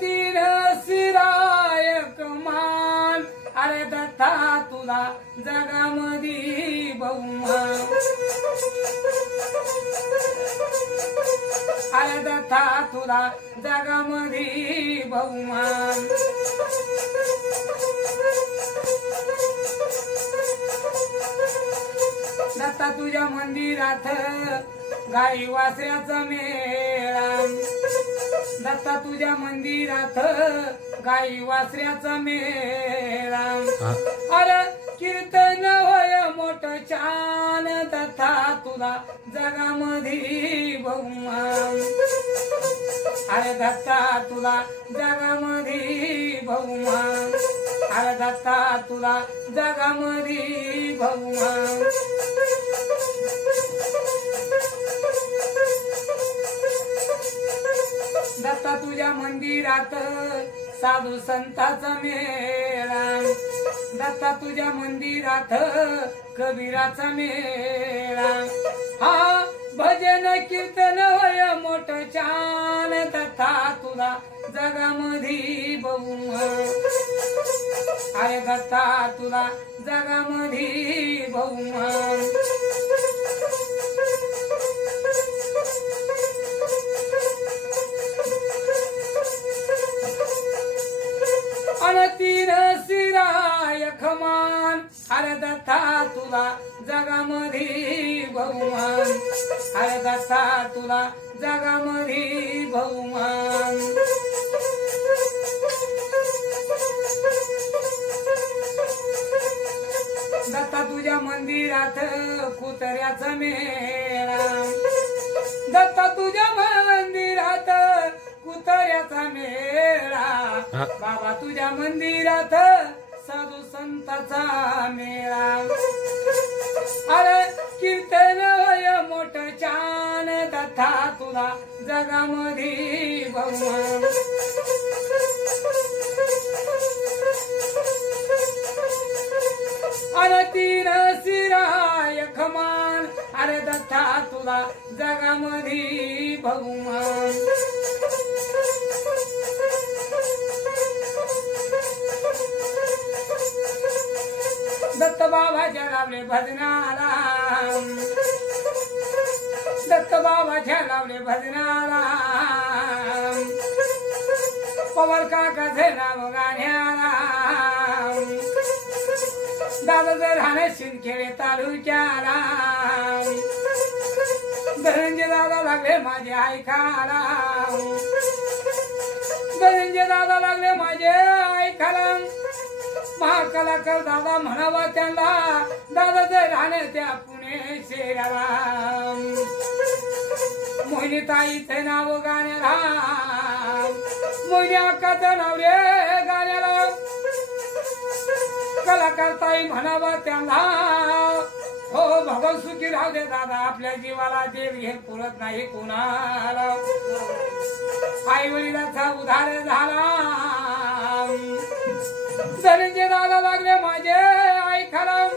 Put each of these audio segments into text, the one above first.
तीन शिराय कमान अरे दत्ता तुला जगामधी बहुमान अरे दत्ता तुला जगामधी बहुमान दत्ता तुझ्या मंदिरात गाई वासऱ्याचा मेळा दत्ता तुझ्या मंदिरात गाई वासऱ्याचा मेळा अरे कीर्तन होय मोठं छान दत्ता तुला जगामधी बहुमान अरे दत्ता तुला जगामधी बहुमान अरे दत्ता तुला जगामधी बहुमान दत्ता तुझ्या मंदिरात साधू संताचा मेळा दत्ता तुझ्या मंदिरात कबीराचा मेळा हा भजन कीर्तन होय मोठं छान दत्ता तुला जगामधी बहुमान अरे दत्ता तुला जगामधी बहुमान अन तीन शिराय खमान अरे दत्ता तुला जगामधी बहुमान अरे दत्ता तुला जगामधी बहुमान दत्ता तुझ्या मंदिरात कुत्र्याचा मेळा दत्ता तुझ्या मंदिरात कुत्र्याचा मेळा बाबा तुझ्या मंदिरात साधू संताचा मेळा अरे कीर्तन होय मोठं छान दत्ता तुला जगामधी बहुमान अरे तीन शिराय खमान अरे दत्ता तुला जगामधी बहुमान दत्त बाबाच्या लावले भजनाला दत्त बाबाच्या लावले भजनाला पवार काकाचे नाव गाण्याला दादा राहणे शिंदखेडे तालुक्याला धनंजय दादा लागले माझे ऐकायला धनंजय दादा लागले माझे ऐकायला महाकलाकार दादा म्हणावा त्यांना दादा राहणे त्या पुणे शहराला मोहिनी ताईचे नाव गाण्याला मोहिनी अक्काचं नाव रे गाण्याला कलाकार ताई म्हणावा त्यांना हो भगवान सुखी राहू दे दादा आपल्या जीवाला देव हे पुरत नाही कोणाला आई वडिलांचा उधार झाला धनंजय दादा लागले माझे ऐकायला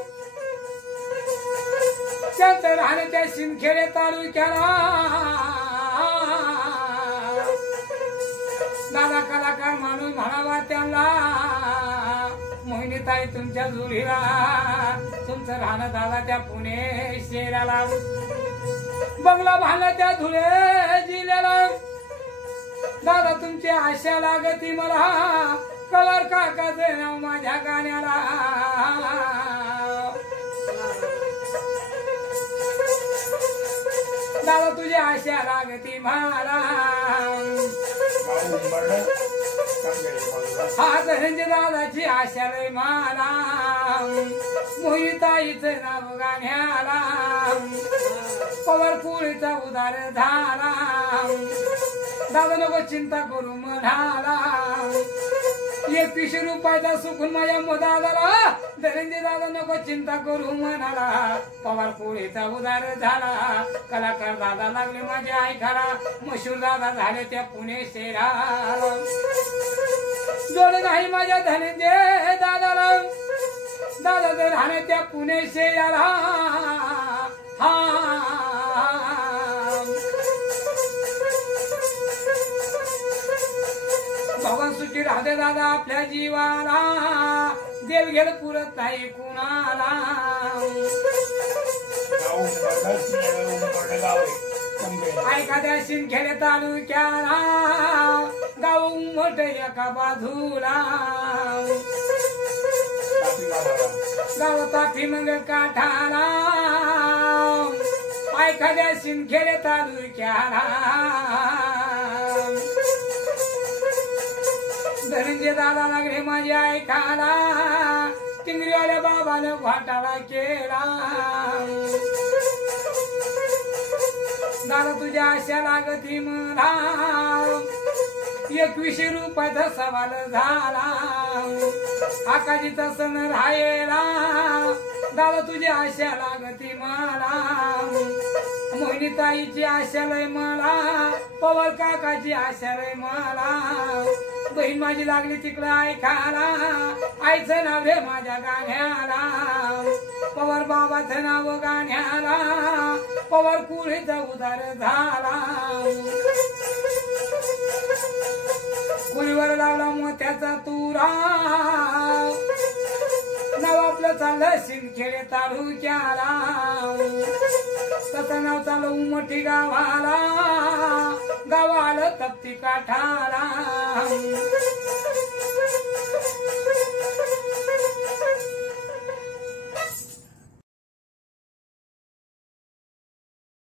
त्यांचं राहणे त्या शिंदखेडे तालुक्याला दादा कलाकार माणूस म्हणावा त्यांना मोहिनी ताई तुमच्या जुळीला तुमचं राहणं दादा त्या पुणे शहराला बंगला बांधला त्या धुळे जिल्ह्याला दादा तुमची आशा लागती मला कलार काकाचे नाव माझ्या गाण्याला दादा तुझी आशा लागती मला हा धनंजय दादाची आशा लय मला मोहिताईचं नाव गाण्याला पवरपुरीचा उदार झाला दादा नको चिंता करू म्हणाला 31 रुपयाचा सुकून माझ्या दादाला धनंजय दादा नको चिंता करू म्हणाला पवरपुरीचा उदार झाला कलाकार दादा लागले माझे ऐकायला मशहूर दादा झाले त्या पुणे शहराला जोड नाही माझ्या धनंजय दादाला दादा जर राहणे त्या पुणे शेयाला हा भगवान सुखी राहते दादा आपल्या जीवाला देव गेल पुरत नाही कुणाला एखाद्या शिंदखेडे तालुक्याला गाव मोठ एका बाजूला गाव तापी मग काठाला एखाद्या शिंदखेडे तालुक्याला धनंजय दादा लागले माझ्या ऐकाला टिंगरीवाल्या बाबाने घोटाळा केला दादा तुझ्या आशा लागती मला 21 रुपयाचा सवाल झाला आकाशीचा सण राहिला दादा तुझ्या आशा लागती मला मोहिनीताईची आशा लय मला पवार काकाची आशा लय मला बहीण माझी लागली तिकडं ऐकायला आईचं नाव रे माझ्या गाण्याला पवार बाबाचं नाव गाण्याला पवार कुळीचा उदार झाला कुळीवर लावला मोत्याचा तुरा नाव आपलं चाललं शिंदखेडे तालुक्याला तसं नाव चालू उमठी गावाला गावाला तप्ती काठाला